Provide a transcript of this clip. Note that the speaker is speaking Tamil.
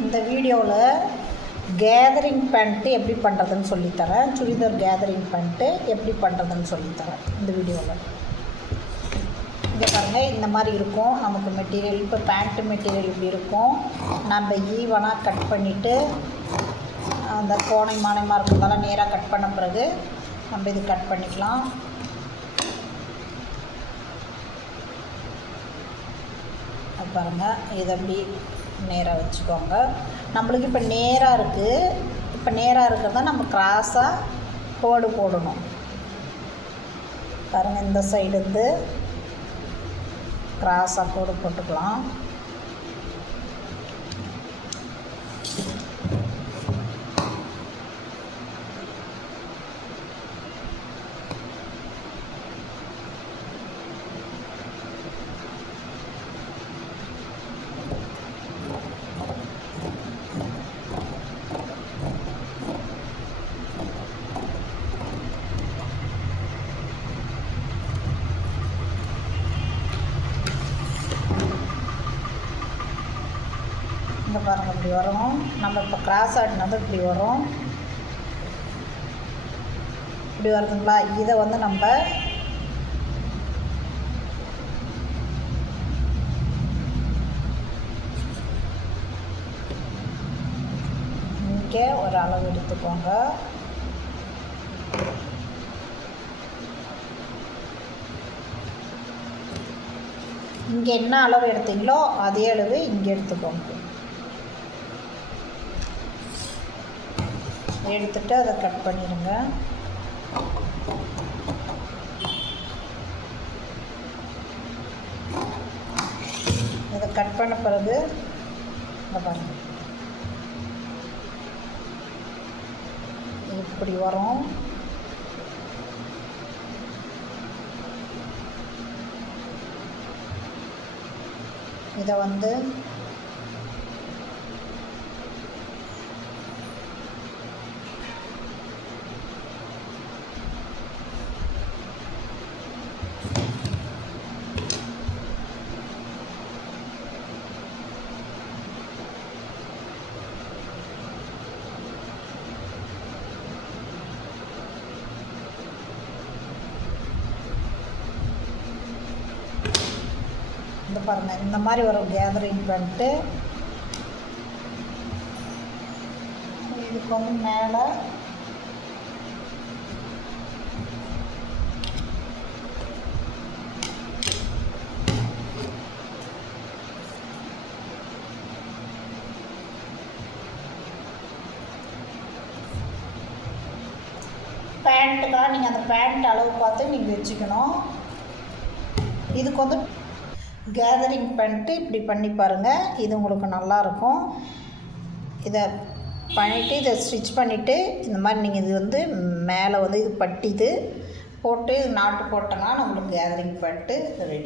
இந்த வீடியோவில் கேதரிங் பேண்ட்டு எப்படி பண்ணுறதுன்னு சொல்லித்தரேன். சுடிதார் கேதரிங் பேண்ட்டு எப்படி பண்ணுறதுன்னு சொல்லித்தரேன் இந்த வீடியோவில். இங்கே பாருங்கள், இந்த மாதிரி இருக்கும் நமக்கு மெட்டீரியல். இப்போ பேண்ட்டு மெட்டீரியல் இப்படி இருக்கும். நம்ம ஈவனாக கட் பண்ணிவிட்டு அந்த கோணை மானையமாக இருக்கிறதால நேராக கட் பண்ண பிறகு நம்ம இது கட் பண்ணிக்கலாம். பாருங்கள், இதை அப்படி நேராக வச்சுக்கோங்க. நம்மளுக்கு இப்போ நேராக இருக்குது. இப்போ நேராக இருக்கிறத நம்ம கிராஸாக கோடு போடணும். பாருங்கள், இந்த சைடு இருந்து கிராஸாக கோடு போட்டுக்கலாம். இங்கே பாருங்கள், இப்படி வரும். நம்ம இப்போ கிராஸ் ஆட்டினது இப்படி வரும். இப்படி வருதுங்களா? இதை வந்து நம்ம இங்கே ஒரு அளவு எடுத்துக்கோங்க. இங்கே என்ன அளவு எடுத்தீங்களோ அதே அளவு இங்கே எடுத்துக்கோங்க. எடுத்துட்டு அதை கட் பண்ணிடுங்க. இதை கட் பண்ண பிறகு இங்கே பாருங்கள், இப்படி வரும். இதை வந்து இந்த பாருங்கள், இந்த மாதிரி ஒரு கேதரிங் பண்ணிட்டு இதுக்கு வந்து மேலே பேண்ட்டுக்காக நீங்கள் அந்த பேண்ட் அளவு பார்த்து நீங்கள் வச்சுக்கணும். இதுக்கு வந்து கேதரிங் பண்ணிட்டு இப்படி பண்ணி பாருங்கள், இது உங்களுக்கு நல்லாயிருக்கும். இதை பண்ணிவிட்டு இதை ஸ்டிச் பண்ணிவிட்டு இந்த மாதிரி நீங்கள் இது வந்து மேலே வந்து இது பட்டி இது போட்டு நாட்டு போட்டோங்கன்னா நம்மளுக்கு கேதரிங் பண்ணிட்டு ரெடி.